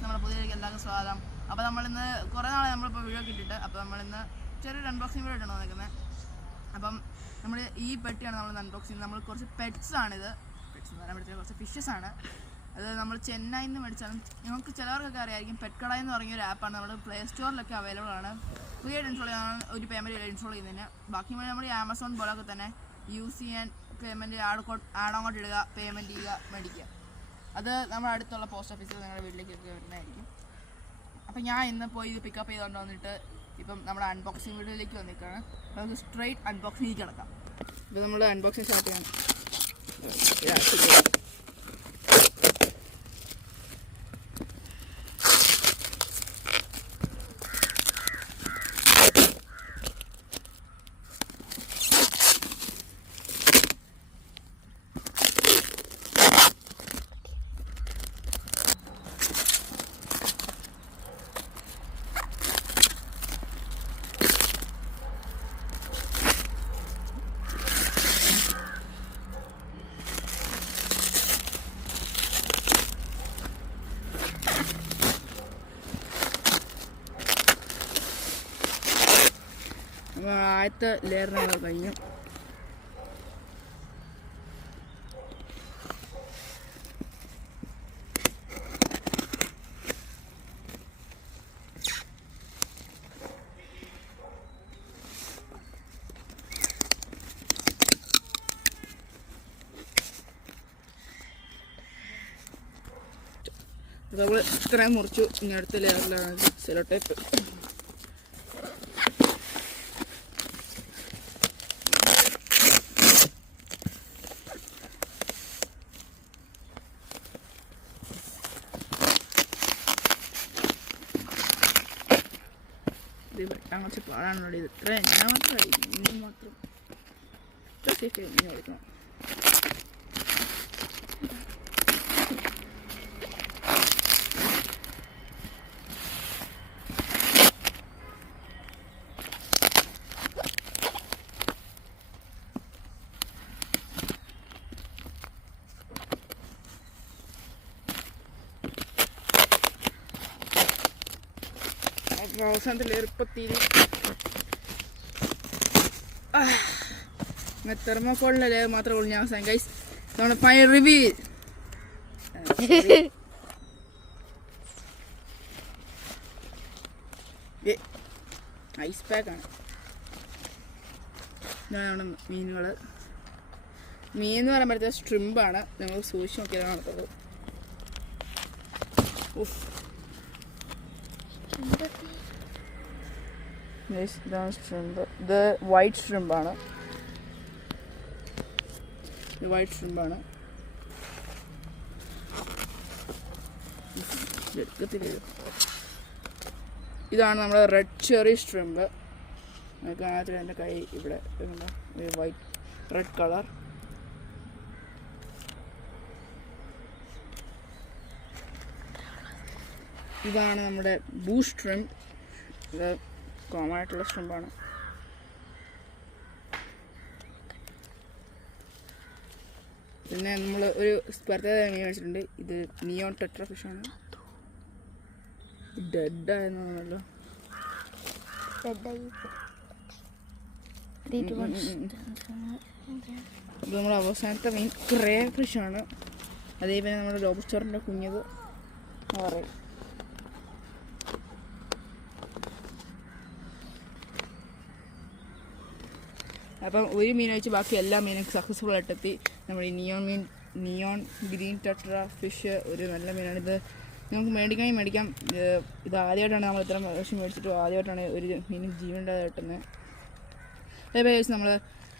നമ്മുടെ പുതിയതിലേക്ക് എല്ലാവർക്കും സ്വാഗതം. അപ്പോൾ നമ്മളിന്ന് കുറേ നാളെ നമ്മളിപ്പോൾ വീഡിയോ കിട്ടിയിട്ട് അപ്പോൾ നമ്മളിന്ന് ചെറിയൊരു അൺബോക്സിങ് വീഡിയോ ഇട്ടാണ് വന്നിരിക്കുന്നത്. അപ്പം നമ്മൾ ഈ പെട്ടിയാണ് നമ്മൾ അൺബോക്സിങ്. നമ്മൾ കുറച്ച് പെറ്റ്സാണിത്. പെറ്റ്സ് എന്ന് പറയാൻ പറ്റില്ല, കുറച്ച് ഫിഷസാണ്. അത് നമ്മൾ ചെന്നൈയിൽ നിന്ന് മേടിച്ചാലും നിങ്ങൾക്ക് ചിലവർക്കൊക്കെ അറിയാമായിരിക്കും. പെറ്റ്കട എന്ന് പറഞ്ഞൊരു ആപ്പാണ്. നമ്മുടെ പ്ലേ സ്റ്റോറിലൊക്കെ അവൈലബിൾ ആണ്. ഫ്രീ ആയിട്ട് ഇൻസ്റ്റാൾ ചെയ്യാൻ ഒരു പേയ്മെൻറ്റ് ഇൻസ്റ്റാൾ ചെയ്യുന്നതിന്. ബാക്കി നമ്മൾ ഈ ആമസോൺ പോലൊക്കെ തന്നെ യൂസ് ചെയ്യാൻ പേയ്മെൻറ്റ് ആഡങ്ങോട്ട് ഇടുക, പേയ്മെൻറ്റ് ചെയ്യുക, മേടിക്കുക. അത് നമ്മുടെ അടുത്തുള്ള പോസ്റ്റ് ഓഫീസിൽ നിങ്ങളുടെ വീട്ടിലേക്കൊക്കെ വരുന്നതായിരിക്കും. അപ്പം ഞാൻ ഇന്ന് പോയി ഇത് പിക്കപ്പ് ചെയ്തുകൊണ്ട് വന്നിട്ട് ഇപ്പം നമ്മുടെ അൺബോക്സിങ് വീഡിയോയിലേക്ക് വന്നിരിക്കുകയാണ്. നമുക്ക് സ്ട്രെയിറ്റ് അൺബോക്സിങ്ങിലേക്ക് കിടക്കാം. ഇപ്പോൾ നമ്മൾ അൺബോക്സിങ് സ്റ്റാർട്ട് ചെയ്യണം. ആദ്യത്തെ ലെയറിന് കഴിഞ്ഞു. നമ്മൾ ഇത്രയും മുറിച്ചു. ഇനി അടുത്ത ലെയറിലാണ് സെലോ ടേപ്പ്. ഇത് വെട്ടാൻ കുറച്ച് പാടാണുള്ളത്. ഇത് ഇത്ര ഞാൻ മാത്രമായി ഇനി മാത്രം ഇനി കൊടുക്കണം. അവസാനത്തെ ലെയർ ഇപ്പം തീരെ തെർമോക്കോളിൻ്റെ ലെയർ മാത്രമേ ഉള്ളൂ. ഞാൻ അവസാനം ഗൈസ് നമ്മുടെ ഫൈനൽ റിവ്യൂ. ഐസ് പാക്കാണ്. ഇതാണ് മീനുകൾ. മീൻ എന്ന് പറയുമ്പോഴത്തേക്ക് സ്ട്രിമ്പാണ്. ഞങ്ങൾ സൂക്ഷിച്ച് നോക്കിയാൽ കാണത്തുള്ളൂ. ഇതാണ് ഷ്രിമ്പ്. ഇത് വൈറ്റ് ഷ്രിമ്പാണ്. വൈറ്റ് ഷ്രിമ്പാണ്. ഇതാണ് നമ്മുടെ റെഡ് ചെറി ഷ്രിമ്പ്. നിങ്ങൾക്ക് ആദ്യം എൻ്റെ കൈ ഇവിടെ വൈറ്റ് റെഡ് കളർ. ഇതാണ് നമ്മുടെ ബ്ലൂ ഷ്രിമ്പ്. ഇത് കോമൺ ആയിട്ടുള്ള ഷ്രിമ്പാണ്. പിന്നെ നമ്മൾ ഒരു പ്രത്യേക മീൻ വെച്ചിട്ടുണ്ട്. ഇത് നിയോൺ ടെട്രാ ഫിഷാണ്. ഡെഡായെന്നല്ലോ. ഇത് നമ്മുടെ അവസാനത്തെ മീൻ ക്രേ ഫിഷാണ്. അതേപോലെ നമ്മുടെ ലോബ്സ്റ്ററിൻ്റെ കുഞ്ഞത് പറയും. അപ്പം ഒരു മീൻ വെച്ച് ബാക്കി എല്ലാ മീനും സക്സസ്ഫുൾ ആയിട്ടെത്തി. നമ്മുടെ നിയോൺ ഗ്രീൻ ടെട്രാ ഫിഷ് ഒരു നല്ല മീനാണ്. ഇത് നമുക്ക് മേടിക്കാം. ഇത് ആദ്യമായിട്ടാണ് നമ്മൾ ഇത്ര പ്രാവശ്യം മേടിച്ചിട്ട് ആദ്യമായിട്ടാണ് ഒരു മീൻ ജീവനുണ്ടായത് കിട്ടുന്നത്. അതേപോലെ വെച്ച് നമ്മൾ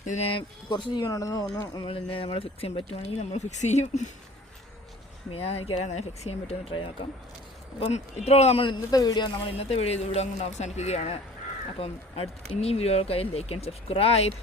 ഇതിനെ കുറച്ച് ജീവനുണ്ടെന്ന് തോന്നുന്നു. നമ്മൾ ഫിക്സ് ചെയ്യാൻ പറ്റുവാണെങ്കിൽ നമ്മൾ ഫിക്സ് ചെയ്യും. എനിക്കറിയാം നല്ല ഫിക്സ് ചെയ്യാൻ പറ്റുമെന്ന് ട്രൈ നോക്കാം. അപ്പം ഇത്രയുള്ള ഇന്നത്തെ വീഡിയോ ഇവിടെ കൊണ്ട് അവസാനിക്കുകയാണ്. അപ്പം ഇനിയും വീഡിയോകൾക്കായി ലൈക്ക് ആൻഡ് സബ്സ്ക്രൈബ്.